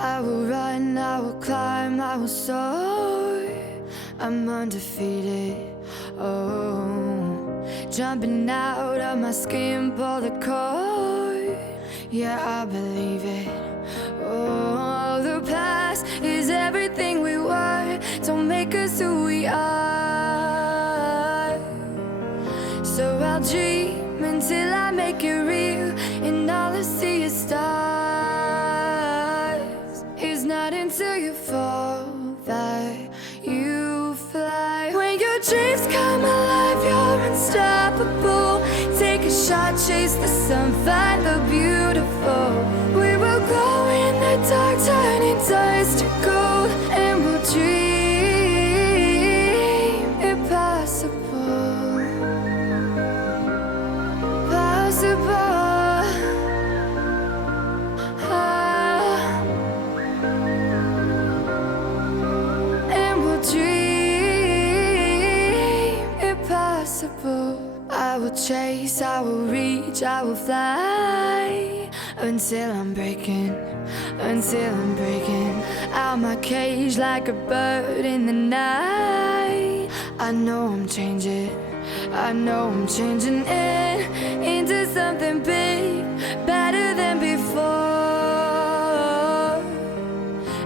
I will run, I will climb, I will soar. I'm undefeated, oh. Jumping out of my skin, pull the cord. Yeah, I believe it. Oh, the past is everything we were. Don't make us who we are. So I'll dream until I make it real, and all I see is stars. It's not until you fall that you fly. When your dreams come alive, you're unstoppable. Take a shot, chase the sun, find the beautiful. We will glow in the dark, turning dust to gold, and we'll dream impossible. Possible. And we'll dream impossible. I will chase, I will reach, I will fly until I'm breaking out my cage like a bird in the night. I know I'm changing into something big, better than before.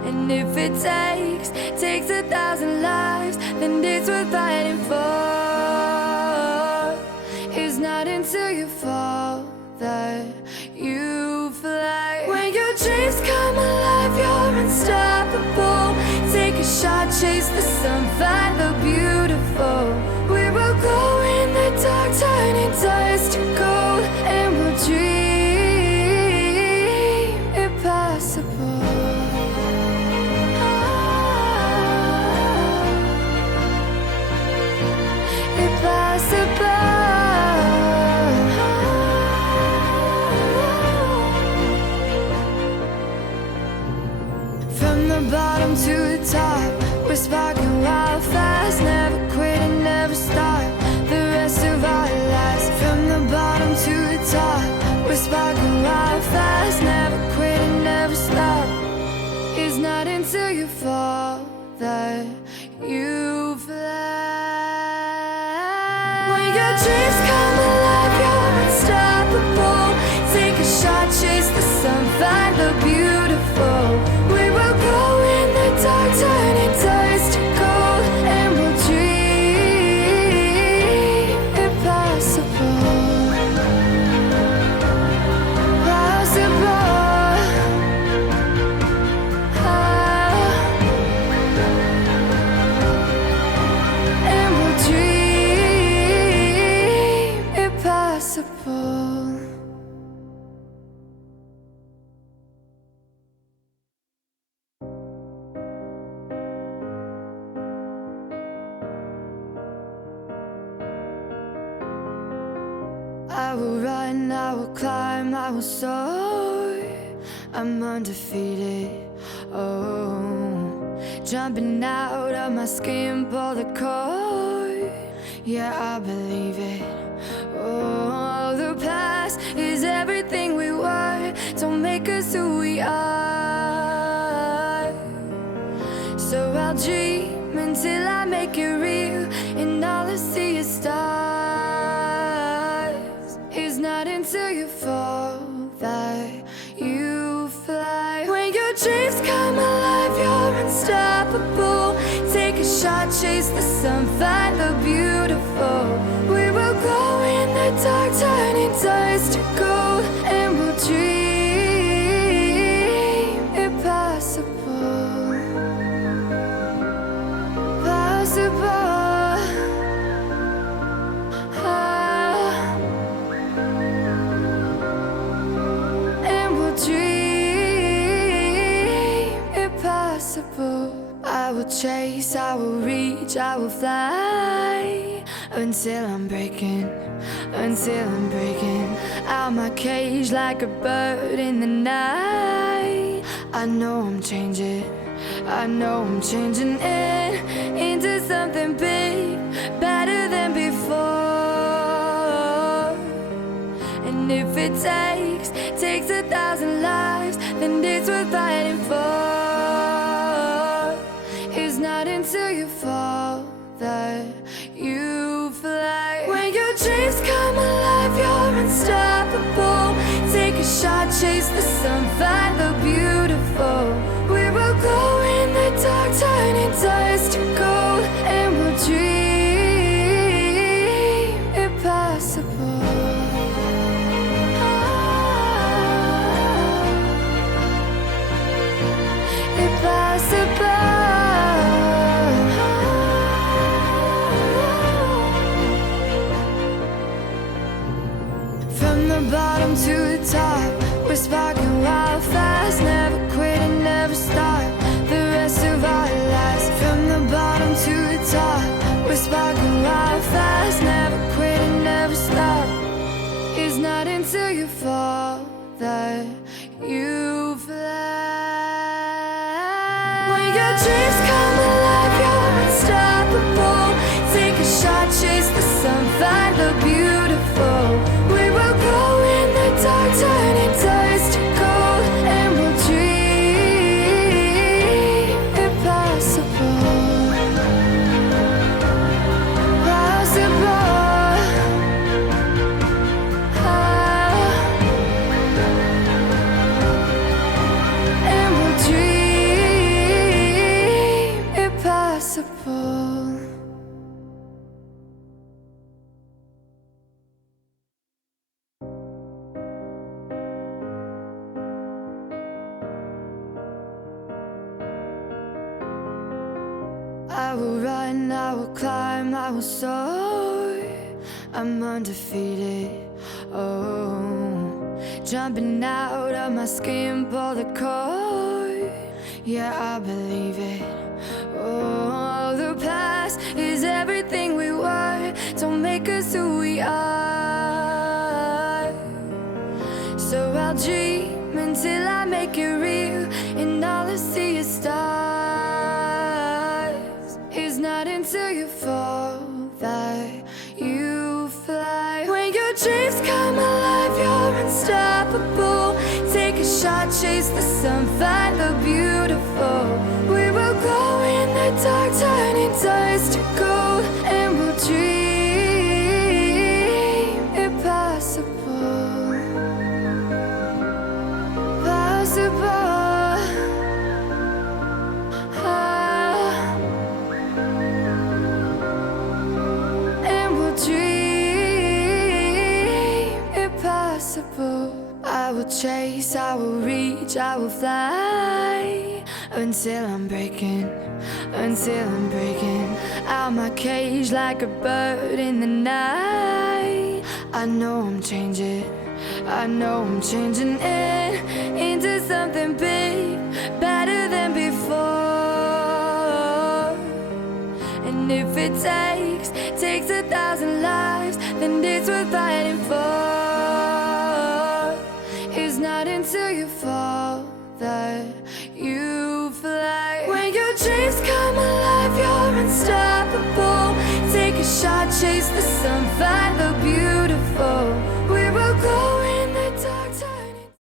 And if it takes 1,000 lives, then it's worth fighting for. It's not until you fall that you fly. When your dreams come alive, you're unstoppable. Take a shot, chase the sun, find the beautiful. We will go in the dark, turning dust to gold, and we'll dream impossible. Impossible. From the bottom to the top, we're sparking wild fast. Never quit and never stop the rest of our lives. From the bottom to the top, we're sparking wild fast. Never quit and never stop. It's not until you fall that you fly. When your dreams come alive, you're unstoppable. Take a shot, chase the sun, find the beautiful. We will go in the dark, turning dust to gold, and we'll dream impossible. Possible. And we'll dream impossible. I will run, I will climb, I will soar. I'm undefeated, oh. Jumping out of my skin, pull the cord. Yeah, I believe it. Oh, the past is everything we were. Don't make us who we are. So I'll dream until I make it real, and all I see is stars. It's not until you fall that you fly. When your dreams come alive, you're unstoppable. Take a shot, chase the sun, find the beautiful. We will go in the dark, turning dust to gold, and we'll dream impossible. Possible. I will chase, I will reach, I will fly until I'm breaking out my cage like a bird in the night. I know I'm changing into something big, better than before. And if it takes 1,000 lives, then it's worth fighting for. sun, find the beautiful. We will go in the dark, turning dust to gold, and we'll dream impossible. Impossible. From the bottom to the top, we're sparking wild fast, never quit and never stop the rest of our lives. From the bottom to the top, we're sparking wild fast, never quit and never stop. It's not until you fall that you fly. When your dreams come alive, you're unstoppable. Take a shot, chase the sun, find the beautiful. We will go in the dark, turning dust to gold, and we'll dream impossible. Possible. And we'll dream impossible. I will run, I will climb, I will soar. I'm undefeated, oh. Jumping out of my skin, pull the cord. Yeah, I believe it. Oh, the past is everything we were. Don't make us who we are. So I'll dream until I make it real, and all I see is stars. It's not until you fall that you fly. When your dreams come alive, you're unstoppable. Take a shot, chase the sun, find the beautiful. We will go in the dark, turning dust to gold, and we'll dream impossible. Possible. I will chase, I will reach, I will fly until I'm breaking out my cage like a bird in the night. I know I'm changing into something big, better than before. And if it takes 1,000 lives, then it's worth fighting for. It's not until you fall that you fly. When your dreams come alive, you're unstoppable. Take a shot, chase the sun,